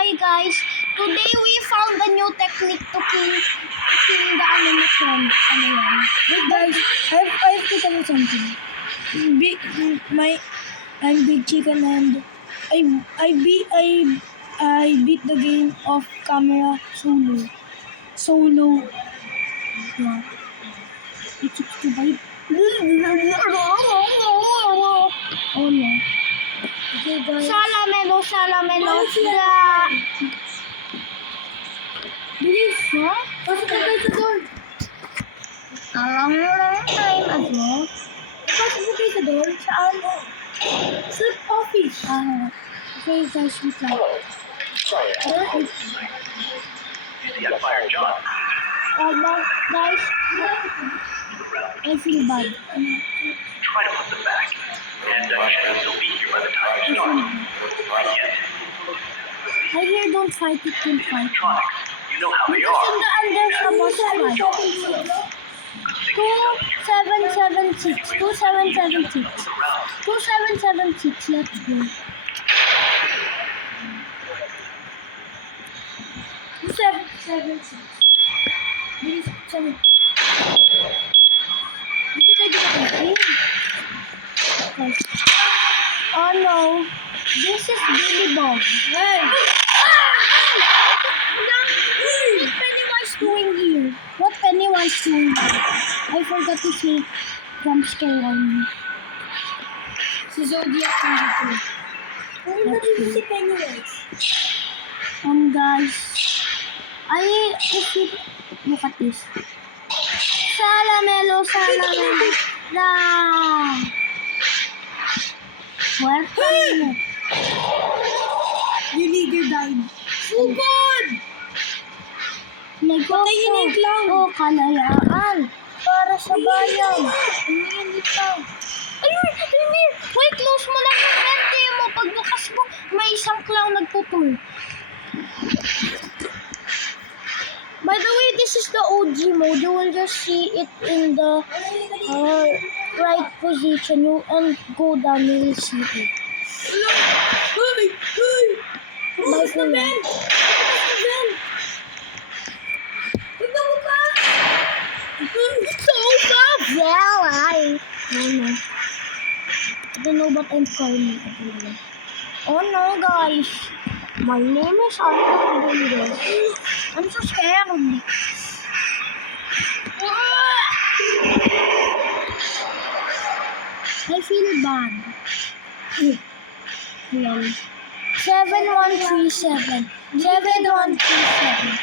Hi guys, today we found a new technique to kill the animation. Ano yan? Wait guys, I have to tell you something. I'm Big Chicken and I beat the game of camera solo. Yeah. It's 65. Oh no. Okay guys. Salamelo. Bilis. Ha? Pasok na kayo sa door. Alam mo lang time ago. Pasok na kayo sa door. Saan? Sa office. Okay guys, wait lang. Guys, I feel bad. Try to put them back. And I should still be here by the time you start. Not yet. I hear don't fight it, don't fight. Electronics. You know how they Because are. in the under sa boss fight. 2776. 2776. 2776. Let's go. 776. Bilis. 7. Dito tayo dito. Oh no. This is Billy Bob. Hey! What's Pennywise doing here? What Pennywise doing here? I forgot to say jump scare on me. Si Zodiac nandito. Ano ba dito si Pennywise? Guys, if you look at this. Salamelo. Where from you? Vinegar died. Sugod! Patayin yung clown. Oh, kalayaan. Para sa bayan. Umiinit ka. Ayun! Wait, close mo lang yung vente mo. Pagbukas mo, may isang clown nagtutul. By the way, this is the OG mode. You will just see it in the right position. And go down, you will see it. Hoy! Bukas na, Ben! Bukas na, Ben! Bukas! So well, I don't know. I don't know what I'm calling it. Oh no, guys. My name is Arthur Rodriguez. I'm so scared. I feel bad. Hello. 7137. 7137.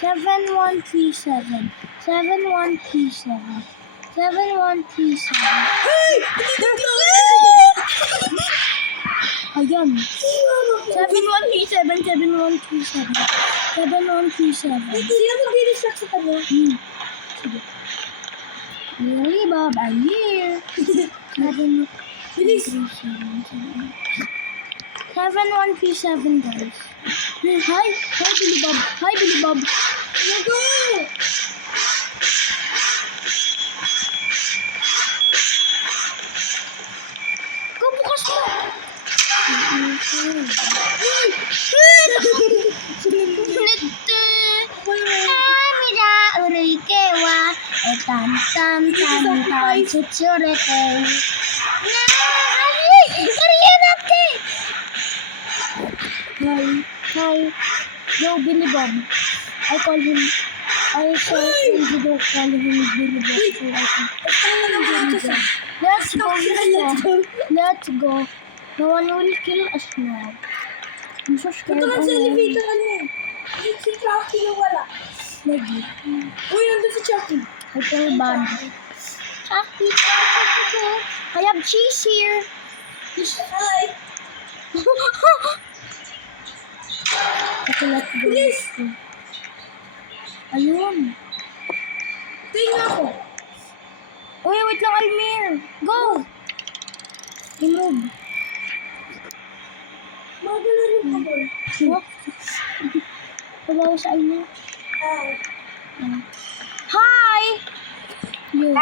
7137. 7137. 7137. Hey! Dito! Ayan. 7137. 7137. 7137. Sino mag-distract sa kanya? Sige. Really, Bob? I'm here. Bilis! 7137, guys. Hi, Billy Bob. Hi, Billy Bob. Nago! Go, bukas mo. Mira, uray kewa. Tan chuchurete. Hi. Yo, Billy Bob. I saw him video calling him Billy Bob. So I think. Let's go. No one will kill us now. I'm so scared. Ito lang sa elevator ano. Si Chucky na wala. Lagi. Uy, nandun si Chucky. I feel bad. Chucky. I have cheese here. Hi! Okay, let's go. Bilis! Ayun. Tingnan ako. Uy, wait lang, Almir. Go! Remove. Magaling yung kabol. What? Wala ko sa Almir. Hi. Hi! Yo.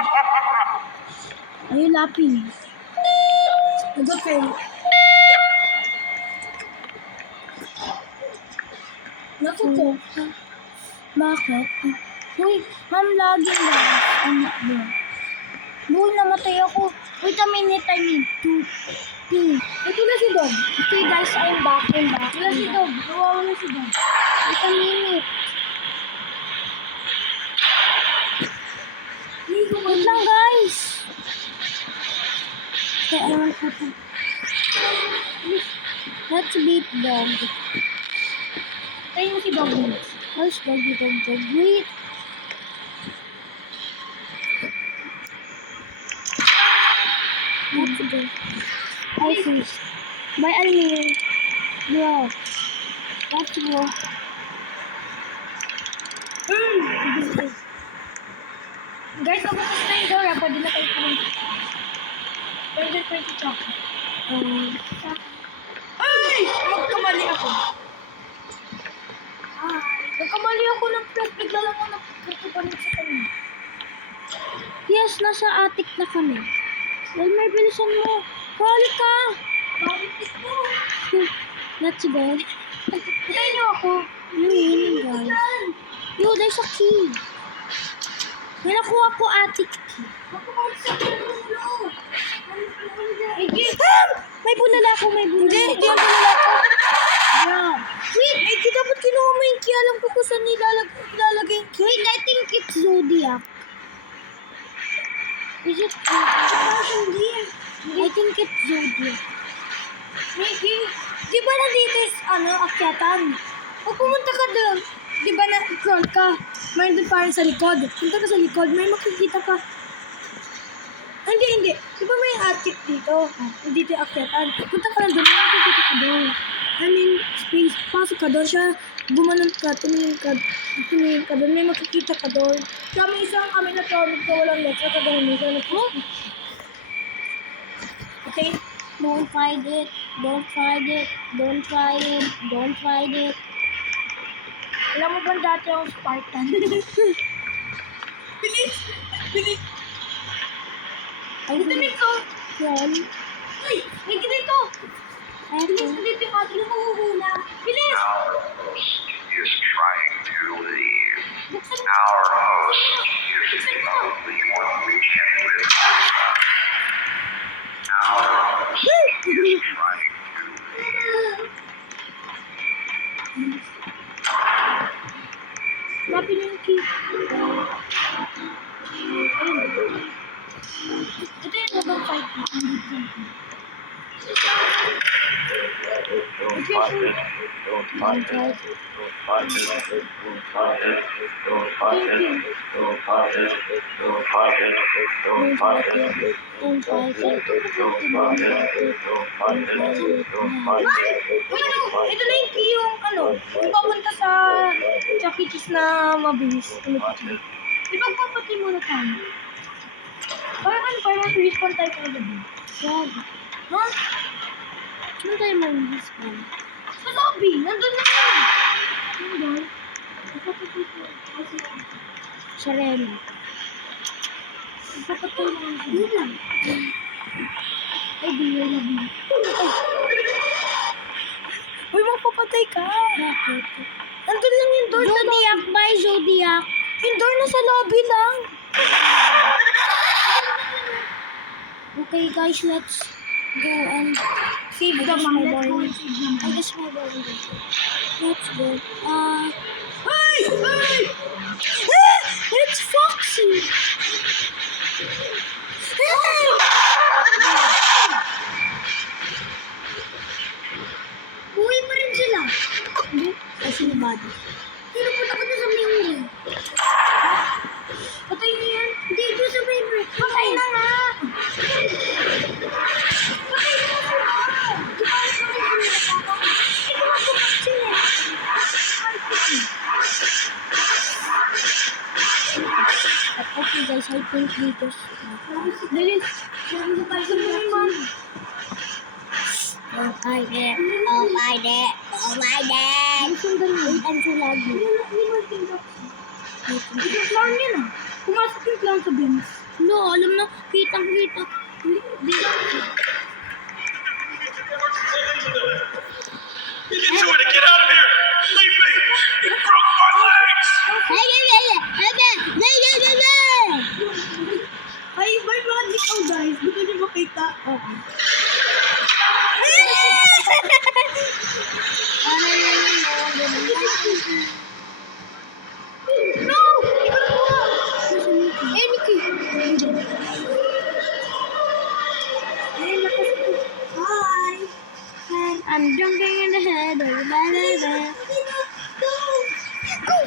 Ayun, Lapi. Nagot kayo. Naku ko. Bakit? Uy, ma'am, lagi na. Ano ba? Bull, namatay ako. Wait a minute, I need to pee. Ito na si Dog. Okay, guys, I'm back. Wala si Dog. Nawawala si Dog. Wait a minute. Wait lang, guys. Okay, I want to... Let's beat dog. Tayo mo si Dog. Where's doggy, dog? Wait. Let's go. I see. Bye, Almir. Bro. Let's go. Guys, nabukas na yung door. Pwede na kayo pumunta. 2020 chocolate. Ay! Magkamali ako. Nagkamali ako ng press. Bigla lang ako nagputupanin sa kanya. Yes, nasa attic na kami. Elmer, bilisan mo. Hali ka. Bakit ito? Let's go. Tayo niyo ako. Yun, guys. Yo, there's a key. May nakuha ko attic key. Magkakaulit sa ulo. May bulala ako, may bulala. Hindi ang bulala ko. Yeah. Wait, di dapat kinuha mo yung key. Alam ko kung saan nilalagay yung key. Wait, I think it's Zodiac. Is it Hindi. I think it's Zodiac. Mickey, di ba nandito is, akyatan? Pag pumunta ka doon, di ba na-crawl ka? May doon parang sa likod. Punta ka sa likod, may makikita ka. Hindi. Di ba may attic dito? Dito yung akyatan. Punta ka lang doon, may makikita ka doon. I mean, space. Pasok ka doon siya. Gumanon ka, tumingin ka doon. May makikita ka doon. Siya may isang kami na tawag ka walang letra ka doon. Okay? Don't fight it. Don't fight it. Don't try it. Don't fight it. Alam mo ba dati ang Spartan? Bilis! Ay, Dito nito! Yan. Ay! May dito! Bilis! Eto. Dito yung ating mahuhula! Bilis! Our host is trying to leave. Buksan mo! Our host is the only one we can live with. Our host is trying to leave. Lapin yung key. Ito yung double fight. Ito na yung key yung yung papunta sa Chuck E. Cheese na mabilis. Di ba papatay muna tayo? Parang respawn tayo sa gabi. Wag. Ha? Ano tayo mag-respawn? Sa lobby! Nandun na yun! Nandun? Sarena. Ipapatay mo lang siya. Ay, biyo na biyo. Uy, magpapatay ka! Bakit? Nandun lang yung door sa lobby. Zodiac by Zodiac. Yung door na sa lobby lang. Okay, guys, let's go and Save the I mom. guess my Let's go boy. and save the I mom. guess my boy. Let's go. Hey! Hey! It's Foxy. Buhay pa rin sila. Hindi. Kasi ni Buddy. Pero punta ko na sa memory. Patay niyo yan. Hindi, doon sa memory. Patay na nga. Patay na nga sila. Di ba alam naman yung sila? Hindi ko mabukas sila. Okay, guys, I think we just... Dalis. Dalis tayo sa memory. Oh my god. Oh my god. Oh my god. Wait, I'm so laggy. Yung clown yun ah. Pumasok yung clown sa bins. No, alam na. Kitang-kita. Hindi lang. You can do it. Get out of here. Leave me. shooting in the head. Go!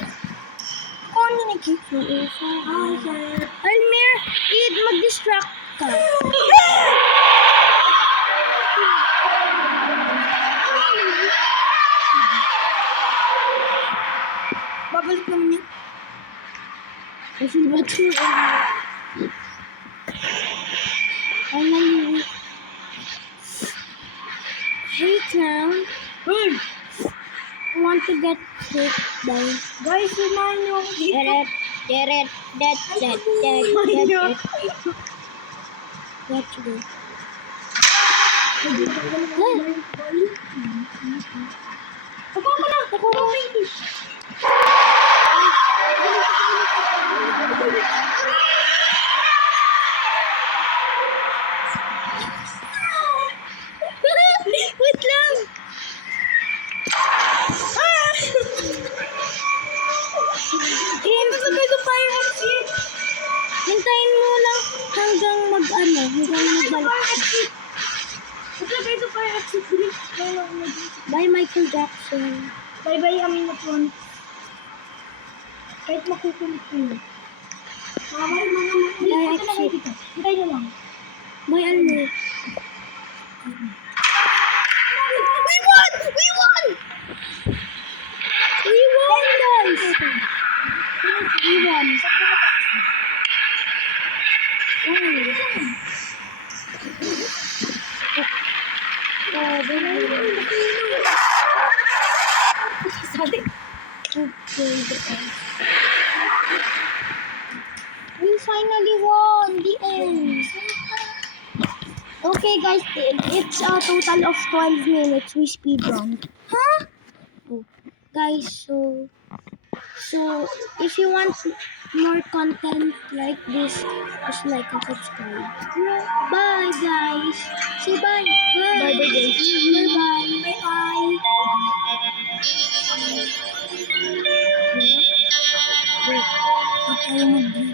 Kung ano na-keep mo, Almir, mag-distract ka. Babalik naman yan. Kasi ba ito? Almir. Hey, clown. Hey! Want to get hit by... Guys, sumahan niyo ako dito. Get go. Ako na! Ako na! Wait lang! Sabay ko pa yung exit. Hintayin mo lang hanggang magbalik. Sabay ko pa yung exit. Bye, Michael Jackson. Bye-bye, Aminatronics. Kahit makukulit ko yun. Mga Bye, exit. Hintay nyo lang. Bye, Almir. We won! We won! We won, guys! We won. We finally won the end. Okay, guys, it's a total of 12 minutes we speedrun. Huh? Oh, guys, so if you want more content like this, just like and subscribe. Bye, guys. Say bye. Bye. Bye-bye, guys. Bye-bye. Bye-bye. Wait. Huwag kayo mag-view.